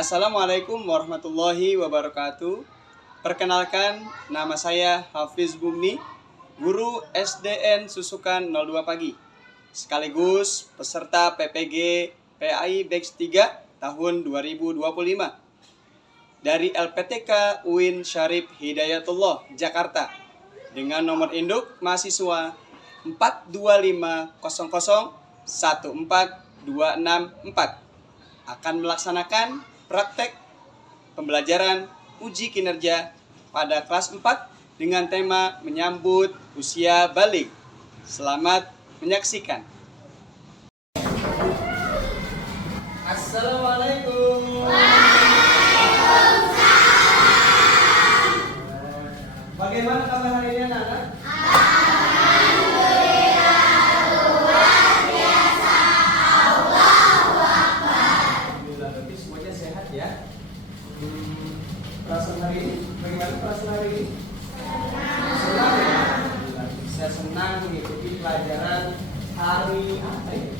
Assalamualaikum warahmatullahi wabarakatuh. Perkenalkan, nama saya Hafiz Bumi, guru SDN Susukan 02 Pagi, sekaligus peserta PPG PAI Batch 3 tahun 2025 dari LPTK UIN Syarif Hidayatullah, Jakarta, dengan nomor induk mahasiswa 425001424 akan melaksanakan praktek pembelajaran uji kinerja pada kelas 4 dengan tema menyambut usia balik. Selamat menyaksikan. Assalamualaikum. Waalaikumsalam. Bagaimana kabar hari ini, anak-anak? Perasaan hari ini, bagaimana perasaan hari ini? Senang ya? Saya senang mengikuti pelajaran hari apa ini?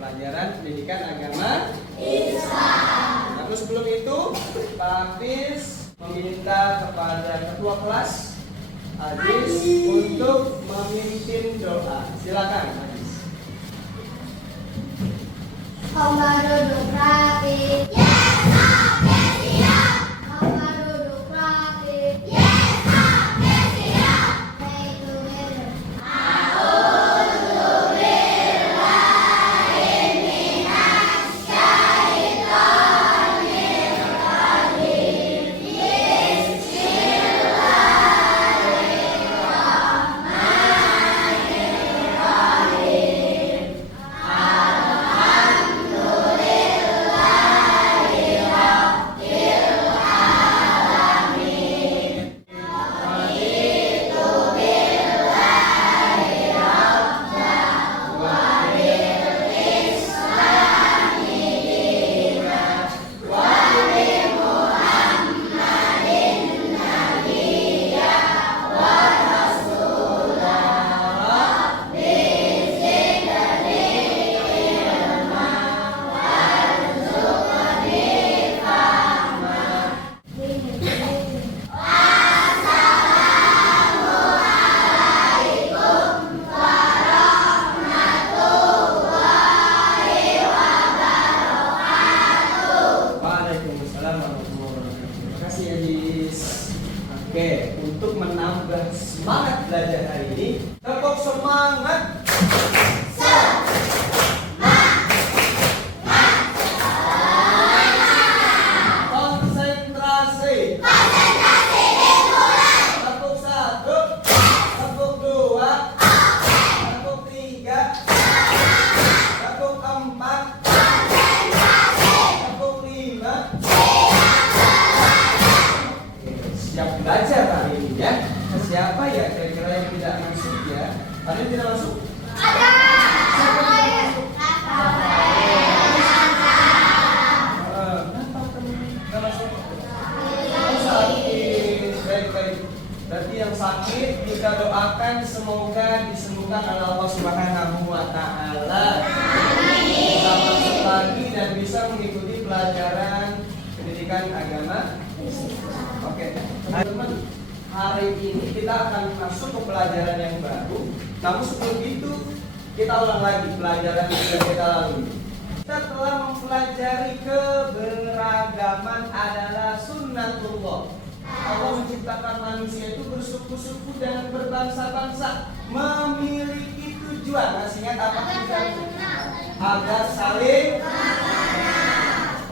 Pelajaran pendidikan agama Islam. Namun sebelum itu, Pak Hafiz meminta kepada ketua kelas Hadis untuk memimpin doa. Silakan, Hadis. Hamba duduk rapi. Oke, untuk menambah semangat belajar hari ini, tepuk semangat. Konsentrasi. Tepuk 1, tepuk 2, tepuk 3, tepuk 4, tepuk 5. Siap belajar hari ini ya. Siapa ya kira-kira yang tidak masuk ya? Ada yang tidak masuk? Ada. Siapa yang tidak masuk? Kenapa teman tidak masuk? Oh, sakit. Baik. Berarti yang sakit kita doakan semoga disembuhkan oleh Allah Subhanahu wa Ta'ala. Bisa masuk lagi dan bisa mengikuti pelajaran pendidikan agama. Oke, teman-teman, hari ini kita akan masuk ke pelajaran yang baru. Namun sebelum itu, kita ulang lagi pelajaran yang sudah kita lalui. Kita telah mempelajari keberagaman adalah sunnatullah. Allah menciptakan manusia itu bersuku-suku dan berbangsa-bangsa, memiliki tujuan. Masih ingat apa tujuannya? Agar saling.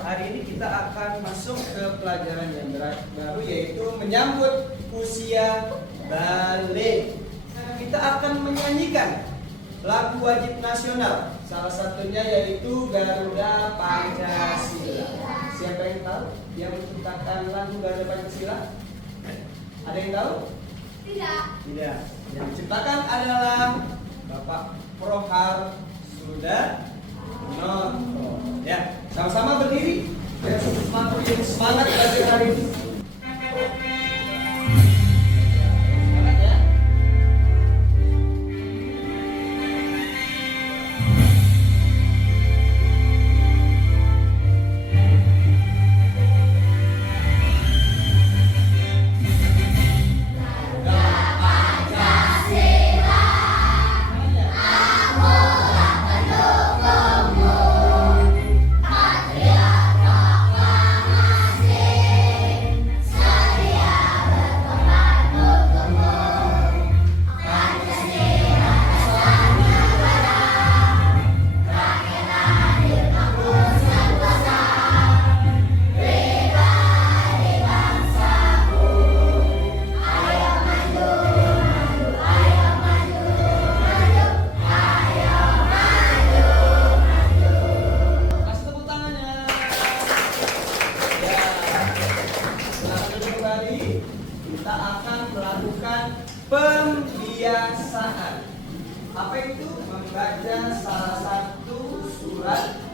Hari ini kita akan masuk ke pelajaran yang baru, yaitu menyambut usia balik. Kita akan menyanyikan lagu wajib nasional. Salah satunya yaitu Garuda Pancasila. Siapa yang tahu yang menciptakan lagu Garuda Pancasila? Ada yang tahu? Tidak. Yang menciptakan adalah Bapak Prohar Sudarnoto. Ya, sama-sama berdiri. Ya, semangat belajar hari ini. Semangat ya.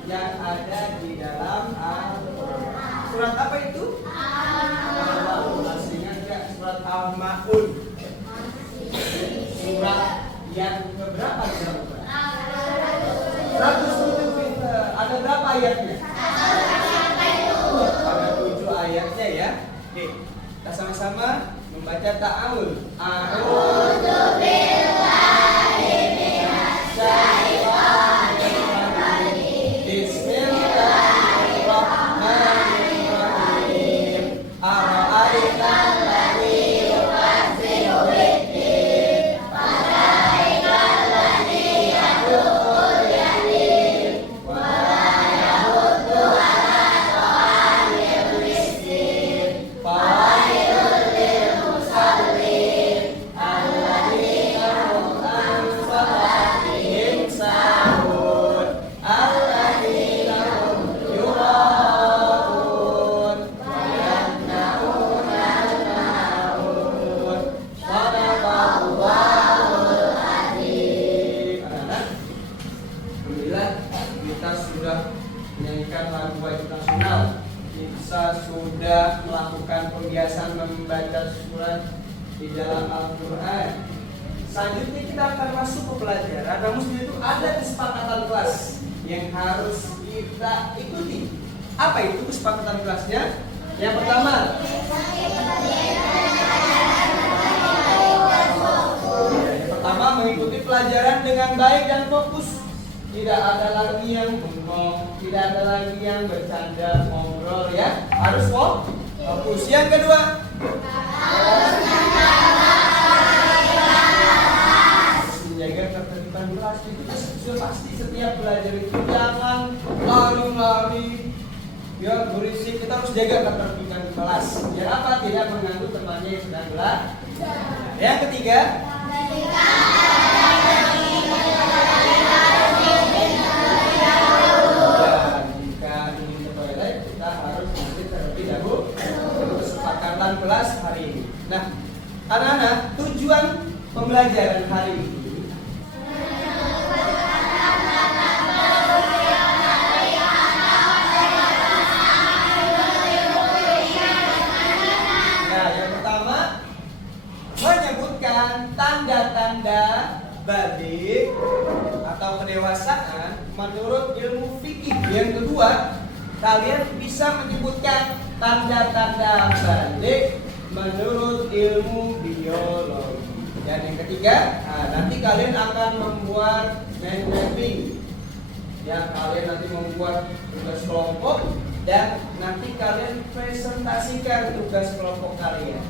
yang ada di dalam Al-Quran. Surat apa itu? Al-Maun. Masih ingat nggak surat Al-Maun? Surat yang keberapa di dalam Al-Quran? 107. Ada berapa ayatnya? Ada 7 ayatnya ya. Oke, kita sama-sama membaca ta'awul. A'udzu billahi minasy syaithanir rajim. Bismillahirrahmanirrahim. Ara'aital ladzi yukadzibu bid-din. Fadzalikal ladzi yad'ul yatim. Wa la yahuddu 'ala ta'amil miskin. Fawailul lil musallin alladzina hum an salatihim sahun alladzina hum yura'un wa yamna'una al-ma'un. Shadaqallahul adzim. Anak-anak, alhamdulillah kita sudah menyanyikan lagu wajib nasional. Kita sudah melakukan pembiasaan membaca surat di dalam Al-Quran. Selanjutnya kita akan masuk ke pelajaran. Namun sebelum itu ada kesepakatan kelas yang harus kita ikuti. Apa itu kesepakatan kelasnya? Yang pertama, mengikuti pelajaran dengan baik dan fokus. Tidak ada lagi yang bengong, tidak ada lagi yang bercanda, ngobrol ya. Harus fokus. Yang kedua, menjaga ketertiban kelas. Itu sudah pasti setiap belajar itu jangan lari-lari ya berisik. Kita harus jaga ketertiban kelas. Biar apa? Tidak mengganggu temannya yang sedang belajar. Yang ketiga, jika ingin ke toilet kita harus nanti terlebih dahulu. Kesepakatan kelas hari ini. Nah, anak-anak, tujuan pembelajaran hari ini tanda-tanda balik atau kedewasaan menurut ilmu fikih. Yang kedua, kalian bisa menyebutkan tanda-tanda balik menurut ilmu biologi. Dan yang ketiga, nanti kalian akan membuat mind mapping. Ya, kalian nanti membuat tugas kelompok dan nanti kalian presentasikan tugas kelompok kalian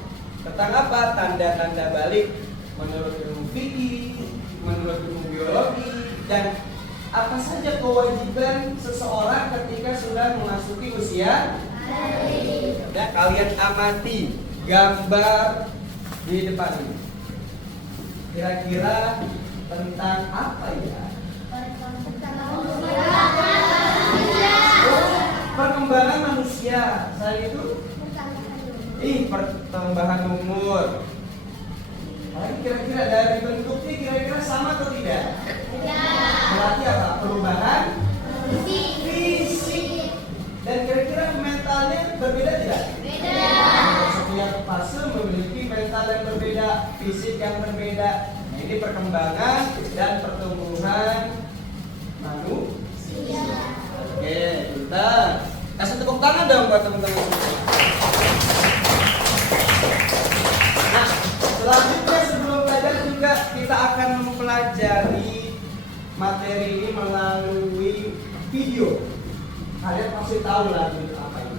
tentang apa? Tanda-tanda balik menurut ilmu fikih, menurut ilmu biologi, dan apa saja kewajiban seseorang ketika sudah memasuki usia. Dan kalian amati gambar di depan ini. Kira-kira tentang apa ya? Perkembangan manusia. Saya itu pertambahan umur. Kira-kira dari bentuknya kira-kira sama atau tidak? Berarti apa? Perubahan fisik. Dan kira-kira mentalnya berbeda tidak? Beda. Setiap fase memiliki mental yang berbeda, fisik yang berbeda. Nah, ini perkembangan dan pertumbuhan manusia. Oke, kita kasih tepuk tangan dong buat teman-teman. Nah, selanjutnya sebelum belajar juga kita akan mempelajari materi ini melalui video. Kalian pasti tahu lagu itu apa itu.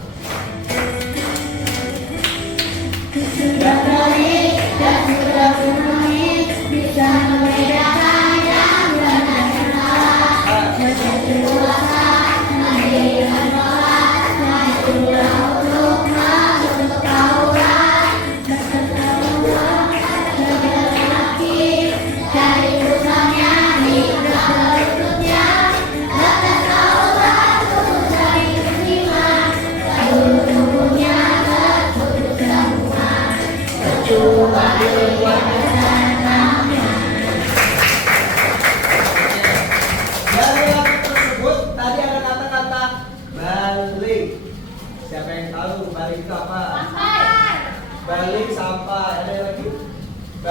Sudah baik dan sudah baik bisa membedakan yang benar dan salah. Sudah dewasa, mandiri menolak, dan sudah untuk masuk taurat. Berketahuan sebagai lelaki dari usahanya hingga berikutnya. Batas taurat untuk dari beriman.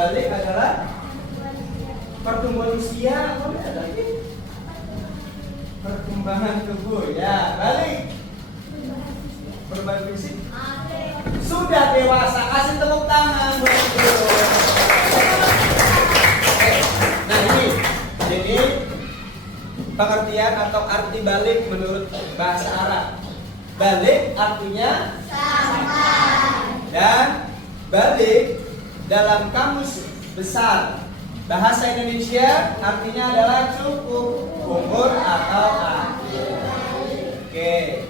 balik adalah pertumbuhan usia. Apa ada lagi? Perkembangan tubuh. Ya, balik. Perubahan fisik. Sudah dewasa. Kasih tepuk tangan buat itu. Nah ini pengertian atau arti balik menurut bahasa Arab. Balik artinya sampai. Dan balik dalam kamus besar bahasa Indonesia artinya adalah cukup, umur atau akhir. Oke.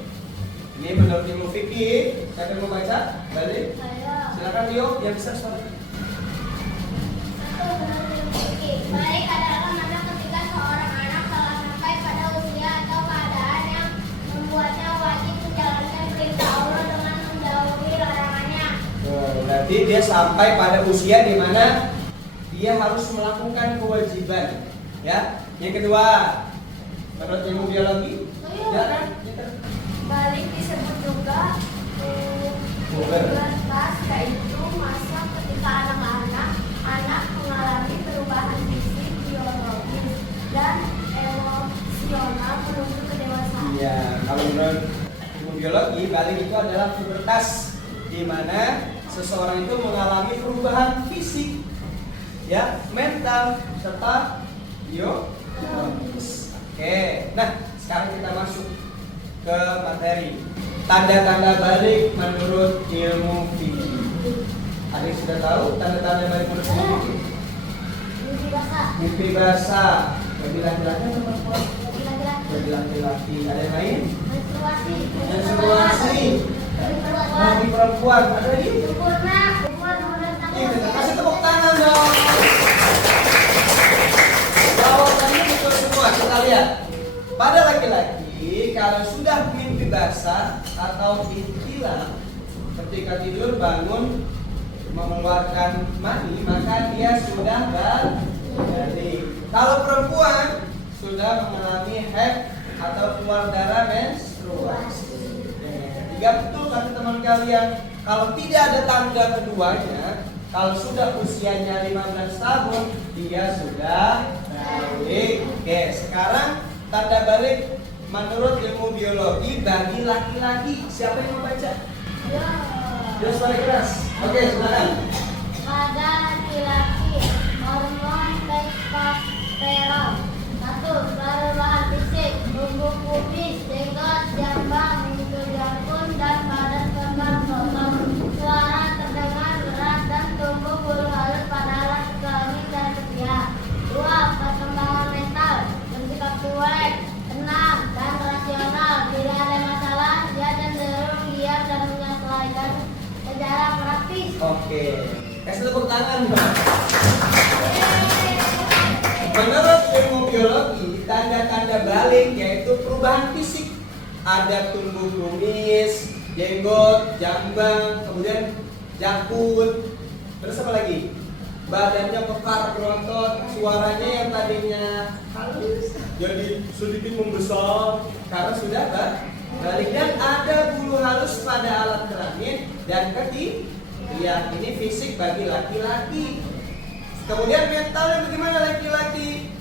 Ini menurut ilmu fikih. Siapa yang mau baca? Balik. Silakan Rio, yang bisa suara. Balik adalah masa ketika seorang anak telah sampai pada usia atau keadaan yang membuatnya wajib menjalankan perintah Allah dengan menjauhi larangannya. Berarti dia sampai pada usia di mana dia harus melakukan kewajiban. Ya. Yang kedua, menurut ilmu biologi, ya kan? Balik disebut juga pubertas, yaitu masa ketika anak mengalami perubahan fisik, biologis, dan emosional menuju kedewasaan. Iya, kalau menurut ilmu biologi, balik itu adalah pubertas di mana seseorang itu mengalami perubahan fisik, ya, mental serta biologis. Oke, nah sekarang kita masuk ke materi tanda-tanda balik menurut ilmu fikih. Ada yang sudah tahu tanda-tanda balik menurut ilmu fikih? Mimpi basah. Bagi laki-laki atau perempuan? Bagi laki-laki. Ada yang lain? Menstruasi. Bagi perempuan. Ada lagi? Kasih tepuk tangan dong. Jawabannya betul semua. Kita lihat. Pada laki-laki, kalau sudah mimpi basah atau ihtilam, ketika tidur bangun mengeluarkan mani, maka dia sudah balik. Kalau perempuan sudah mengalami haid atau keluar darah menstruasi. Jika betul kata teman kalian, kalau tidak ada tanda keduanya, kalau sudah usianya 15 tahun, dia sudah balik. Oke, sekarang tanda balik menurut ilmu biologi bagi laki-laki. Siapa yang mau baca? Ya, suara keras. Oke, silakan. Pada laki-laki, hormon testosteron. 1. Perubahan fisik, tumbuh pubis, jenggot, jambang, bibir jangkung, dan badan kembang potong. Suara terdengar berat dan tumbuh bulu halus pada alat kelamin dan ketiak. 2. Perkembangan mental, bersikap cuek, tenang, dan rasional. Bila ada masalah, dia cenderung diam dan menyesuaikan secara praktis. Oke, kasih tepuk tangan, Mbak. Menurut ilmu biologi, tanda-tanda balik yaitu perubahan fisik. Ada tumbuh kumis, jenggot, jambang, kemudian jakun. Terus apa lagi? Badannya kekar berontot, suaranya yang tadinya halus jadi sedikit membesar karena sudah balik, dan ada bulu halus pada alat kelamin dan ketiak. Ya, ini fisik bagi laki-laki. Kemudian mentalnya bagaimana laki-laki?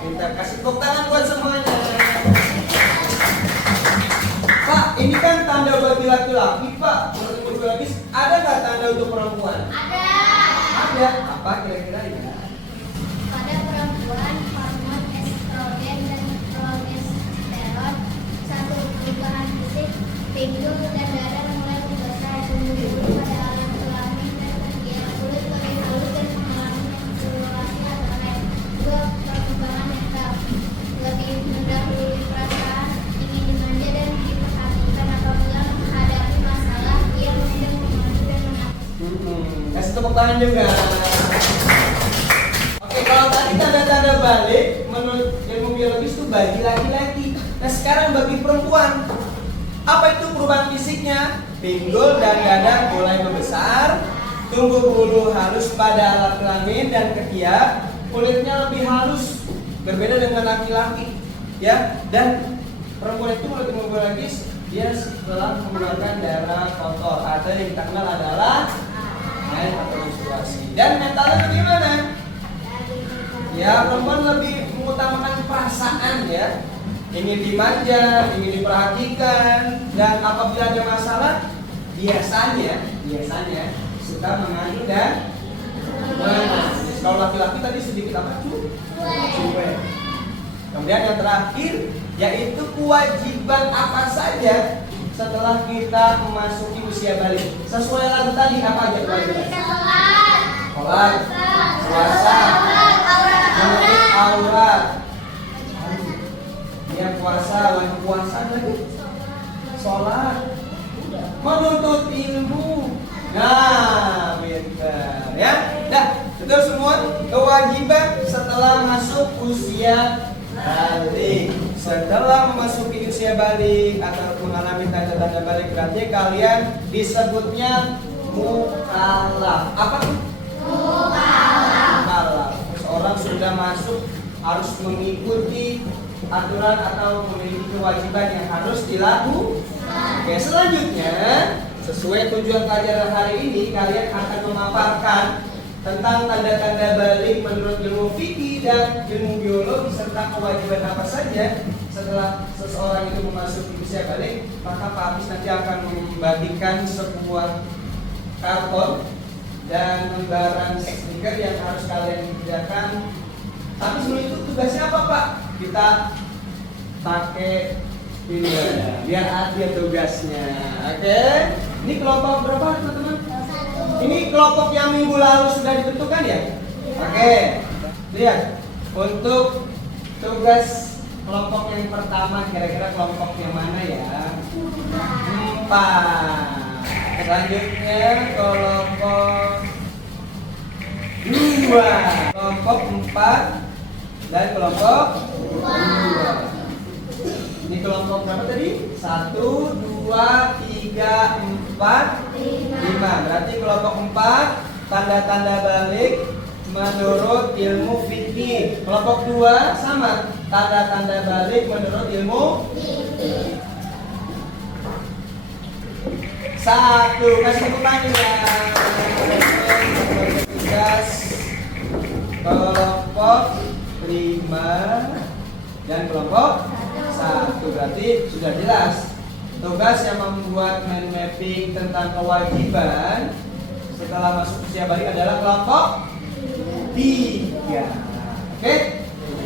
Minta kasih tepuk tangan buat semuanya. Pak, ini kan tanda bagi laki-laki, Pak. Menurut biologis, ada nggak tanda untuk perempuan? Ada. Apa kira-kira ya? Pada perempuan, hormon estrogen dan progesteron. 1. Perubahan fisik, pinggul dan dada mulai membesar, tumbuh bulu pada alat kelamin dan ketiak, kulit lebih halus dan mengalami menstruasi atau haid. 2. Perkembangan mental, lebih mendahului perasaan, ingin dimanja dan diperhatikan apabila menghadapi masalah, ia mudah memacu dan mengatur. Kasih tepuk tangan juga. Oke, kalau tadi tanda-tanda balik menurut ilmu biologis itu bagi laki-laki. Nah sekarang bagi perempuan, apa itu perubahan fisiknya? Pinggul dan dada mulai membesar, tumbuh bulu halus pada alat kelamin dan ketiak, kulitnya lebih halus, berbeda dengan laki-laki, ya. Dan perempuan itu menurut ilmu biologis dia setelah mengeluarkan darah kotor atau yang kita kenal adalah haid atau menstruasi. Dan mentalnya bagaimana? Ya, perempuan lebih mengutamakan perasaan ya. Ingin dimanja, ingin diperhatikan, dan apabila ada masalah biasanya suka mengadu dan menangis. Kalau laki-laki tadi sedikit apa? Cuek. Kemudian yang terakhir yaitu kewajiban apa saja setelah kita memasuki usia balik. Sesuai lagu tadi apa aja kewajiban? Sholat, puasa, menutup aurat. Ya puasa, wajib puasa lagi. Sholat, menuntut ilmu. Nah, benar ya. Dah, itu semua kewajiban setelah masuk usia balik. Setelah memasuki usia balik atau mengalami tanda-tanda balik, berarti kalian disebutnya mukallaf. Apa tuh? Mukallaf. Seorang sudah masuk harus mengikuti aturan atau memiliki kewajiban yang harus dilakukan. Oke, selanjutnya sesuai tujuan pelajaran hari ini, kalian akan memaparkan tentang tanda-tanda balik menurut ilmu fikih dan ilmu biologi serta kewajiban apa saja setelah seseorang itu memasuki usia balik. Maka Pak Hafiz nanti akan membagikan sebuah karton dan lembaran stiker yang harus kalian kerjakan. Tapi sebelum itu tugasnya apa Pak? Kita pakai ini biar adil tugasnya. Oke? Ini kelompok berapa teman-teman? Ini kelompok yang minggu lalu sudah ditentukan ya? Oke. Lihat. Untuk tugas kelompok yang pertama kira-kira kelompok yang mana ya? 4. Selanjutnya kelompok 2. Kelompok 4 dan kelompok 2. Ini kelompok berapa tadi? 1, 2, 3, 4, 5. Berarti kelompok 4 tanda-tanda balik menurut ilmu fikih. Kelompok 2 sama, tanda-tanda balik menurut ilmu fikih. 1, kasih tepuk tangan ya. Tugas kelompok 5 dan kelompok 1, berarti sudah jelas. Tugas yang membuat mind mapping tentang kewajiban setelah masuk usia balik adalah kelompok 3. Oke?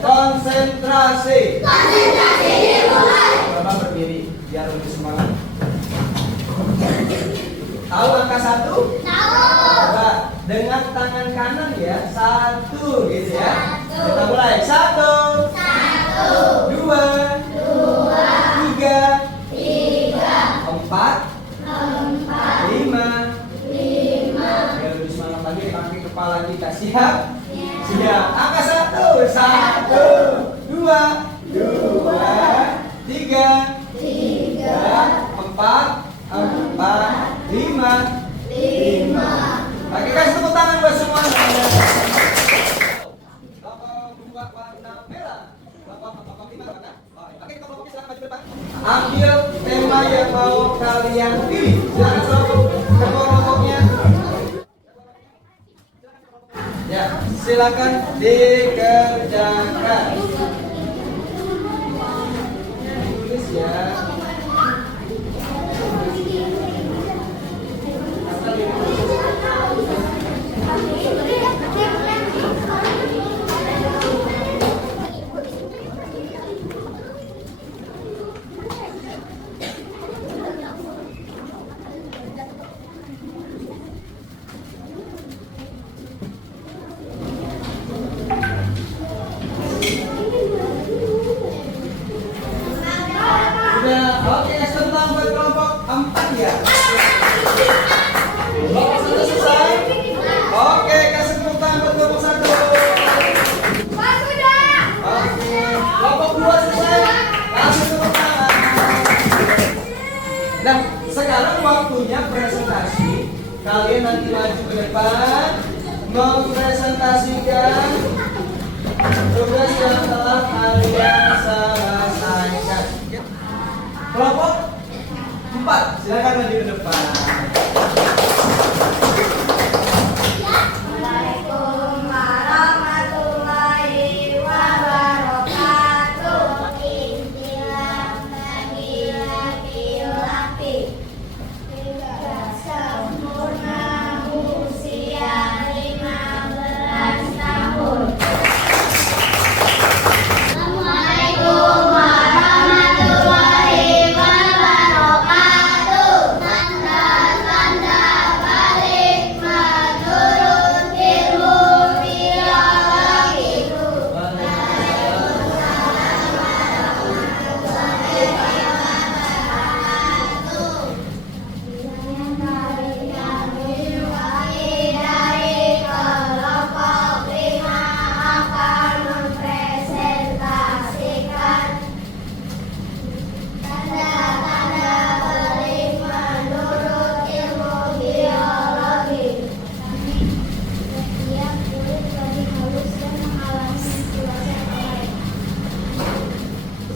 Konsentrasi. Konsentrasi dimulai. Bapak berdiri biar lebih semangat. Tahu angka 1? Tahu. Coba dengan tangan kanan ya. 1 gitu ya. Kita mulai. 1, 2, 3, 4, 5. Biar lebih semangat lagi pakai kepala kita. Siap? Siap. Angka 1, 2, 3, 4, 5. Oke, kasih tepuk tangan buat semua. Ambil tema yang mau kalian pilih. Silakan kelompoknya. Ya, silakan dikerjakan. Tulis ya. Oke, tentang buat kelompok 4 ya. Kelompok 1 selesai. Oke, kasih tepuk tangan buat kelompok 1. Oke, kelompok 2 selesai. Kasih tepuk tangan. Nah, sekarang waktunya presentasi. Kalian nanti maju ke depan mempresentasikan tugas yang telah kalian selesaikan. Kelompok 4, silakan maju ke depan. Assalamualaikum warahmatullahi wabarakatuh. Intilah bagi laki-laki tidak sempurna usia 15 tahun. Assalamualaikum warahmatullahi wabarakatuh. Tanda-tanda balik menurut ilmu biologi. Dari kelompok 5 akan mempresentasikan tanda-tanda balik menurut ilmu biologi. Setiap kulit lebih halus dan mengalami keluasan air.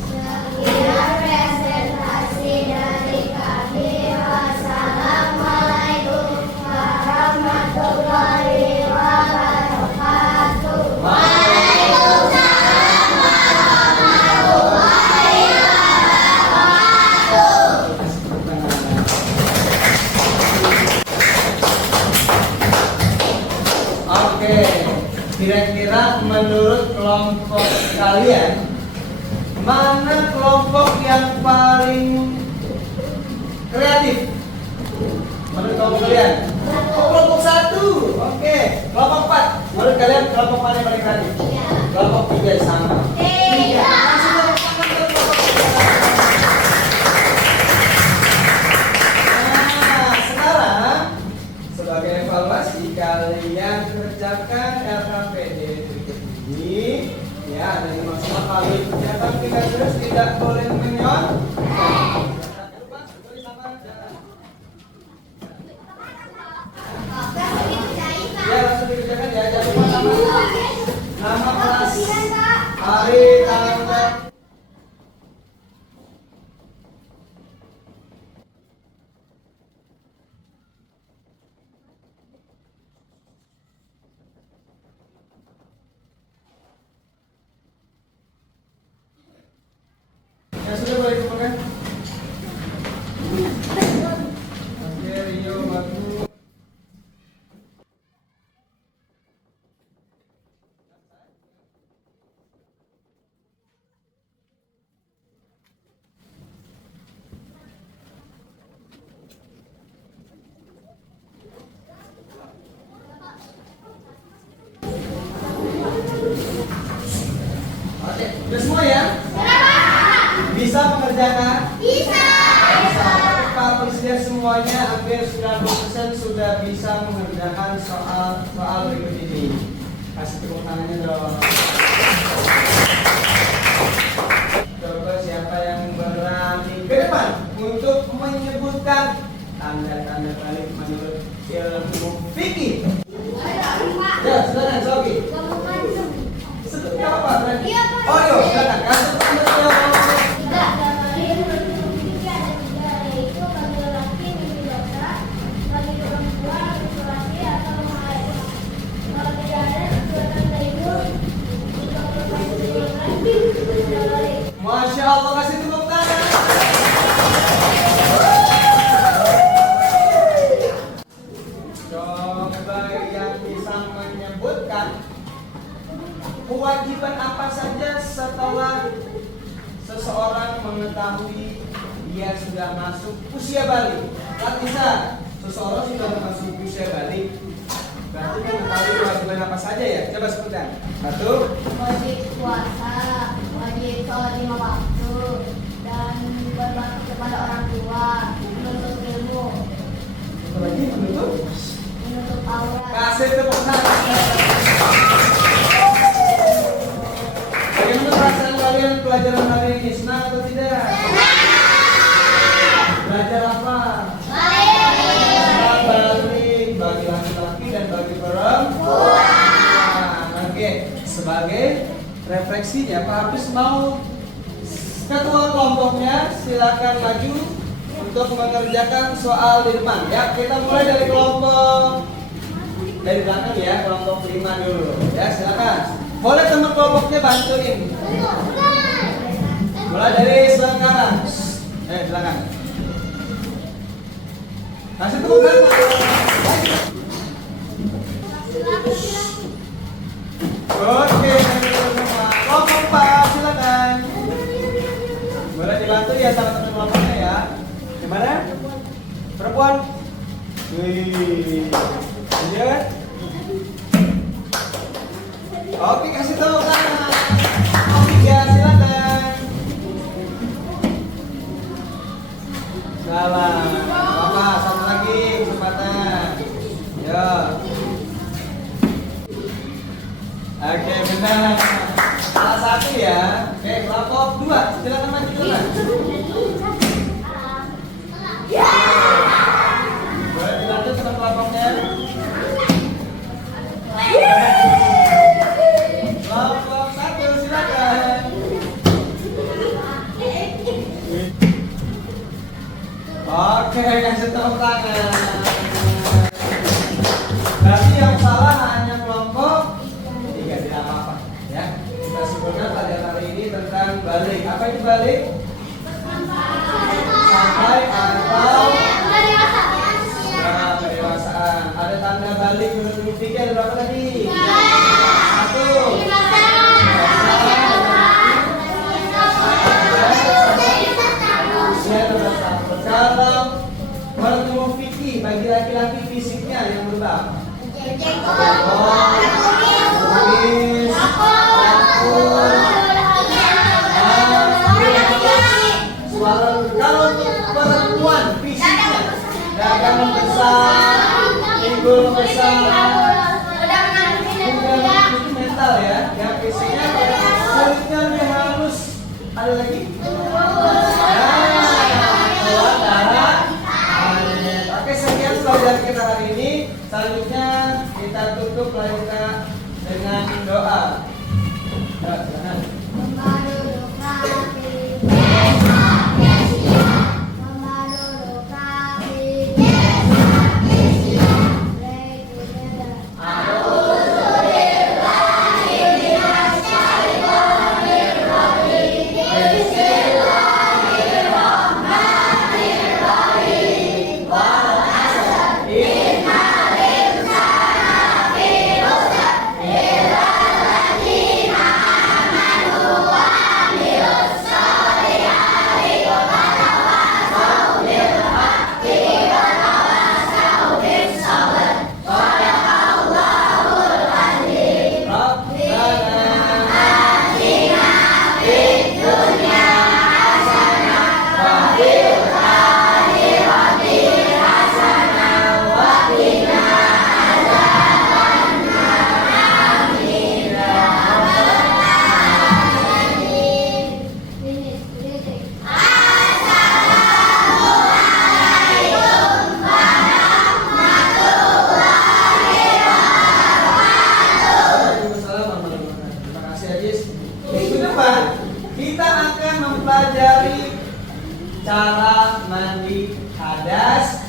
Sekian presentasi dari kami. Wassalamualaikum warahmatullahi wabarakatuh. Waalaikumsalam warahmatullahi wabarakatuh. Oke, kira-kira menurut kelompok kalian, mana kelompok yang paling kreatif? Menurut kelompok kalian? Oh, kelompok 1. Oke, kelompok 4. Menurut kalian kelompok mana yang paling kreatif? Kelompok 3 sama. Tidak. Nah, sekarang sebagai evaluasi kalian kerjakan RKPD berikut ini. Ya, ada yang masalah kali kegiatan kita terus tidak boleh menyon. Ya, langsung dikerjakan ya. Jangan lupa nama kelas, hari, tanggal. Ya sudah boleh kumpulkan. Oke, Rio, bagus. Oke, udah semua ya? Bisa mengerjakan? Bisa. Kalau sudah semuanya hampir 90% sudah bisa mengerjakan soal berikut ini. Kasih tepuk tangannya dong. Coba siapa yang berani ke depan untuk menyebutkan tanda-tanda balik menurut ilmu fikih. Ya, silakan Sogi. Gak apa-apa, berani. Oh, yuk, silakan. Kasih tepuk tangan dong. Masya Allah, kasih tepuk tangan. Coba yang bisa menyebutkan kewajiban apa saja setelah seseorang mengetahui dia sudah masuk usia balik. Kan bisa, seseorang sudah masuk usia balik, berarti kan mengetahui kewajiban apa saja ya? Coba sebutkan. 1. Wajib puasa, wajib sholat 5 waktu, dan berbakti kepada orang tua, menuntut ilmu, Satu lagi menutup. menutup aurat. Kasih tepuk tangan. Bagaimana perasaan kalian pelajaran hari ini? Senang atau tidak? Belajar apa? Balik bagi laki-laki dan bagi perempuan. Oke, sebagai refleksinya Pak Hafiz mau ketua kelompoknya silakan maju untuk untuk mengerjakan soal di depan. Ya, kita mulai dari kelompok dari belakang ya, kelompok 5 dulu. Ya, silakan. Boleh teman kelompoknya bantuin. Mulai dari sekarang. Silakan. Kasih tepuk tangan. Oke, kelompok 4 silakan. Boleh dibantu ya sama teman kelompoknya ya. Gimana? Perempuan? Wih. Lanjut. Oke, kasih tepuk tangan. Tiga silakan. Salah. Bapak, satu lagi kesempatan. Ya. Oke, benar. Salah satu ya. Oke, kelompok 2. Silakan maju silakan. Boleh dilanjut sama kelompoknya. Kelompok 1 silakan. Oke, kasih tepuk tangan. Berarti yang salah hanya kelompok 3, tidak apa-apa ya. Kita sebutkan pada hari ini tentang balik. Apa itu balik? Sampai atau kedewasaan. Ada tanda balik menurut 3 ada berapa tadi? 1. Kalau menurut fikih bagi laki-laki fisiknya yang berubah. Kalau untuk perempuan fisiknya dada membesar, pinggul besar, bukan itu mental ya. Yang fisiknya kulitnya lebih halus. Ada lagi? Oke, sekian pelajaran kita hari ini. Selanjutnya kita tutup pelajaran kita dengan doa. Ya, silakan. Kita akan mempelajari cara mandi hadas